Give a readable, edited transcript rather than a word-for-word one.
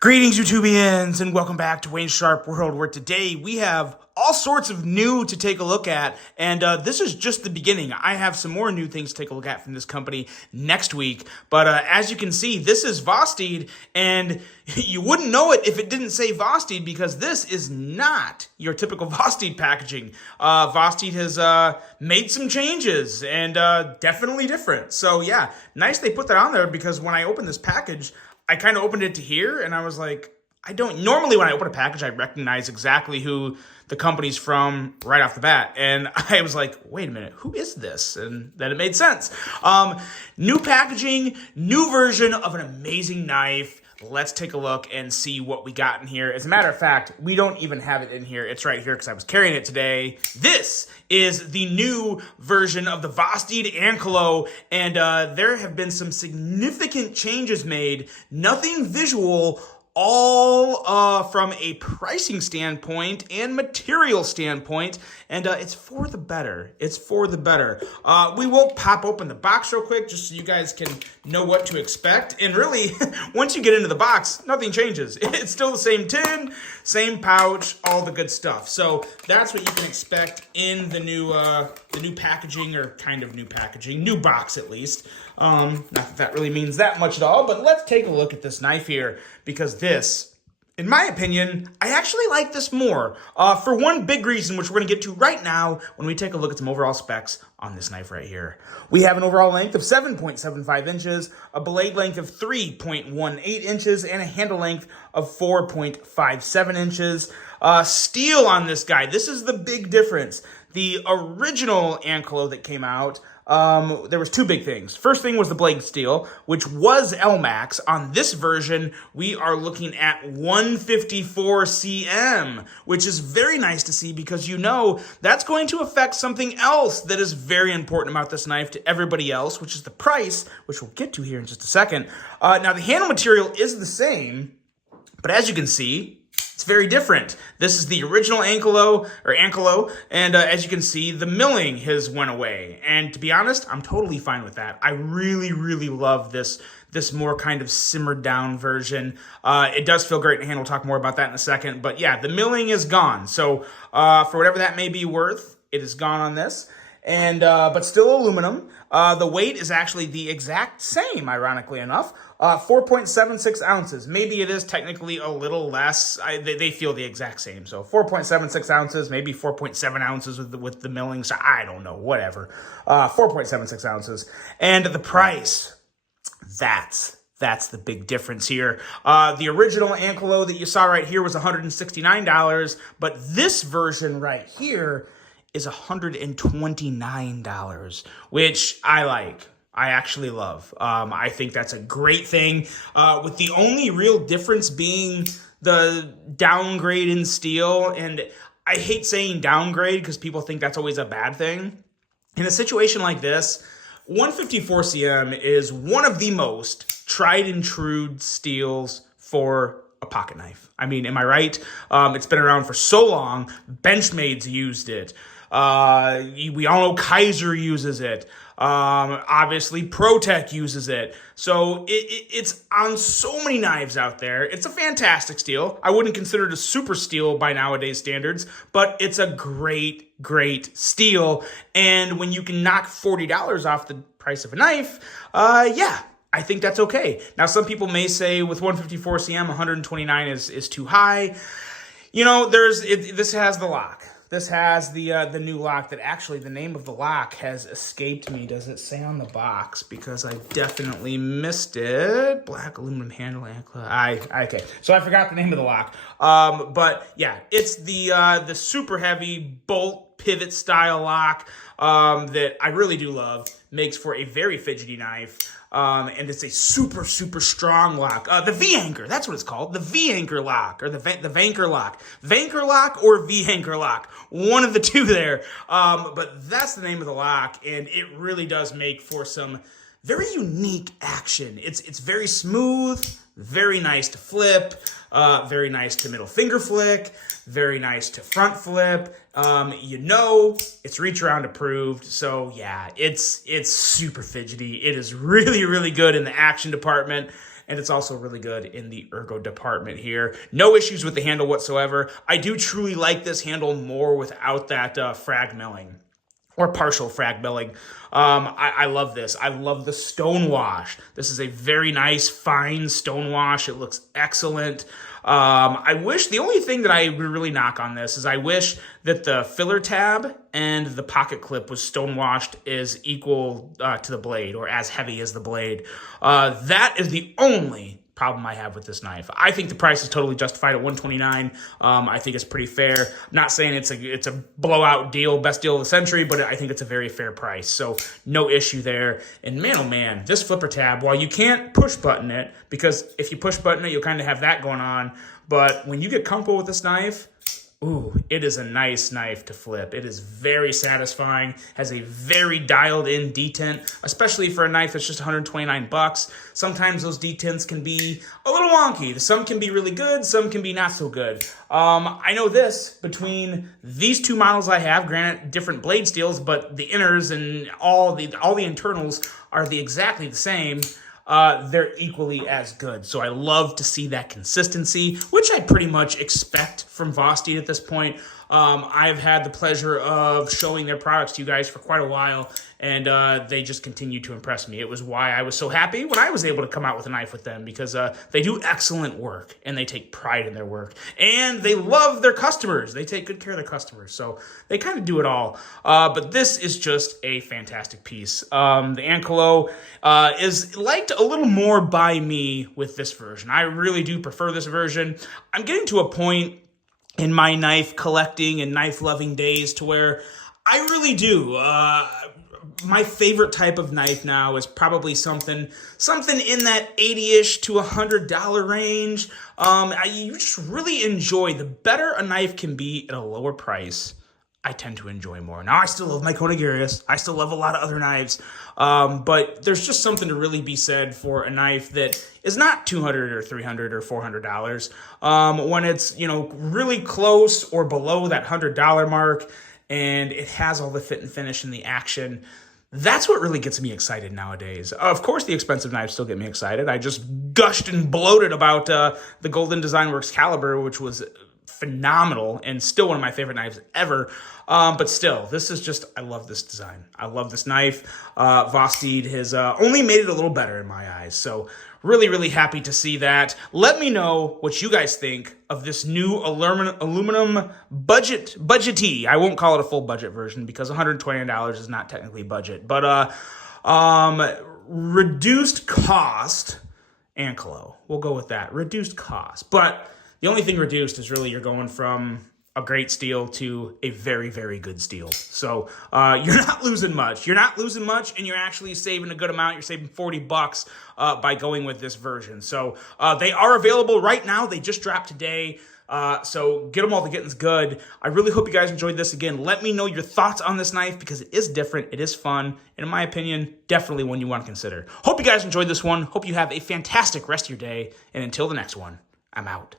Greetings, YouTubians, and welcome back to Wayne's Sharp World, where today we have all sorts of new to take a look at, and this is just the beginning. I have some more new things to take a look at from this company next week, but as you can see, this is vased, and you wouldn't know it if it didn't say vased, because this is not your typical vased packaging. Vased has made some changes, and definitely different. So yeah, nice they put that on there, because when I opened this package, I kind of opened it to here, and I was like, normally when I open a package, I recognize exactly who the company's from right off the bat. And I was like, wait a minute, who is this? And then it made sense. New packaging, new version of an amazing knife. Let's take a look and see what we got in here. As a matter of fact, we don't even have it in here. It's right here because I was carrying it today. This is the new version of the vased Anklo, and there have been some significant changes made. Nothing visual, all from a pricing standpoint and material standpoint, and it's for the better. It's for the better. We will pop open the box real quick just so you guys can know what to expect. And really, once you get into the box, nothing changes. It's still the same tin, same pouch, all the good stuff. So that's what you can expect in the new packaging, or kind of new packaging, new box at least. Not that that really means that much at all, but let's take a look at this knife here, because this, in my opinion, I actually like this more, for one big reason, which we're going to get to right now when we take a look at some overall specs on this knife right here. We have an overall length of 7.75 inches, a blade length of 3.18 inches, and a handle length of 4.57 inches. Steel on this guy, this is the big difference. The original Anklo that came out, there was two big things. First thing was the blade steel, which was LMAX. On this version, we are looking at 154 cm, which is very nice to see, because you know that's going to affect something else that is very important about this knife to everybody else, which is the price, which we'll get to here in just a second. Now, the handle material is the same, but as you can see, it's very different. This is the original Anklo, and as you can see, the milling has went away. And to be honest, I'm totally fine with that. I really, really love this more kind of simmered down version. It does feel great in the hand. We'll talk more about that in a second. But yeah, the milling is gone. So for whatever that may be worth, it is gone on this. And but still aluminum. The weight is actually the exact same, ironically enough. 4.76 ounces. Maybe it is technically a little less. They feel the exact same. So 4.76 ounces, maybe 4.7 ounces with the milling. So I don't know, whatever. 4.76 ounces. And the price, that's the big difference here. The original Anklo that you saw right here was $169, but this version right here is $129, which I like. I actually love. I think that's a great thing, with the only real difference being the downgrade in steel. And I hate saying downgrade because people think that's always a bad thing. In a situation like this, 154 cm is one of the most tried and true steels for a pocket knife. I mean, am I right? It's been around for so long. Benchmade's used it. We all know Kaiser uses it. Obviously ProTech uses it. So it's on so many knives out there. It's a fantastic steel. I wouldn't consider it a super steel by nowadays standards, but it's a great, great steel. And when you can knock $40 off the price of a knife, yeah, I think that's okay. Now, some people may say with 154 cm, 129 is too high. You know, this has the lock. This has the new lock that actually, the name of the lock has escaped me. Does it say on the box? Because I definitely missed it. Black aluminum handle ankle. Okay. So I forgot the name of the lock. But yeah, it's the super heavy bolt pivot style lock that I really do love. Makes for a very fidgety knife. And it's a super, super strong lock. The V-anchor, that's what it's called. The V-anchor lock, or the Vanker lock. Vanker lock or V-anchor lock. One of the two there. But that's the name of the lock, and it really does make for some very unique action. It's very smooth, very nice to flip, very nice to middle finger flick, very nice to front flip. You know, it's reach around approved. So yeah, it's super fidgety. It is really, really good in the action department. and it's also really good in the ergo department here. No issues with the handle whatsoever. I do truly like this handle more without that frag milling or partial frag milling. I love this. I love the stone wash. This is a very nice, fine stone wash. It looks excellent. I wish, the only thing that I would really knock on this is I wish that the filler tab and the pocket clip was stone washed is equal to the blade, or as heavy as the blade. That is the only problem I have with this knife. I think the price is totally justified at $129. I think it's pretty fair. I'm not saying it's a blowout deal, best deal of the century, but I think it's a very fair price. So no issue there. And man, oh man, this flipper tab, while you can't push button it, because if you push button it, you'll kind of have that going on. But when you get comfortable with this knife, ooh, it is a nice knife to flip. It is very satisfying, has a very dialed-in detent, especially for a knife that's just 129 bucks. Sometimes those detents can be a little wonky. Some can be really good, some can be not so good. I know this, between these two models I have, granted different blade steels, but the inners and all the internals are exactly the same. They're equally as good. So I love to see that consistency, which I pretty much expect from vased at this point. I've had the pleasure of showing their products to you guys for quite a while, and they just continue to impress me. It was why I was so happy when I was able to come out with a knife with them, because they do excellent work, and they take pride in their work, and they love their customers. They take good care of their customers, so they kind of do it all. But this is just a fantastic piece. The Ankolo is liked a little more by me with this version. I really do prefer this version. I'm getting to a point in my knife collecting and knife loving days to where I really do. My favorite type of knife now is probably something in that $80-ish to $100 range. You just really enjoy, the better a knife can be at a lower price, I tend to enjoy more. Now, I still love my Conagirius. I still love a lot of other knives. But there's just something to really be said for a knife that is not $200 or $300 or $400. When it's, really close or below that $100 mark, and it has all the fit and finish and the action. That's what really gets me excited nowadays. Of course, the expensive knives still get me excited. I just gushed and bloated about the Golden Design Works Caliber, which was phenomenal and still one of my favorite knives ever. But still, this is just, I love this design. I love this knife. Vased has only made it a little better in my eyes. So really, really happy to see that. Let me know what you guys think of this new aluminum budget-y. I won't call it a full budget version because $129 is not technically budget, but reduced cost Ankolo. We'll go with that. Reduced cost. But the only thing reduced is really you're going from a great steel to a very, very good steel. So you're not losing much. You're not losing much, and you're actually saving a good amount. You're saving $40 by going with this version. So they are available right now. They just dropped today. So get them all. The getting's good. I really hope you guys enjoyed this. Again, let me know your thoughts on this knife because it is different. It is fun. And in my opinion, definitely one you want to consider. Hope you guys enjoyed this one. Hope you have a fantastic rest of your day. And until the next one, I'm out.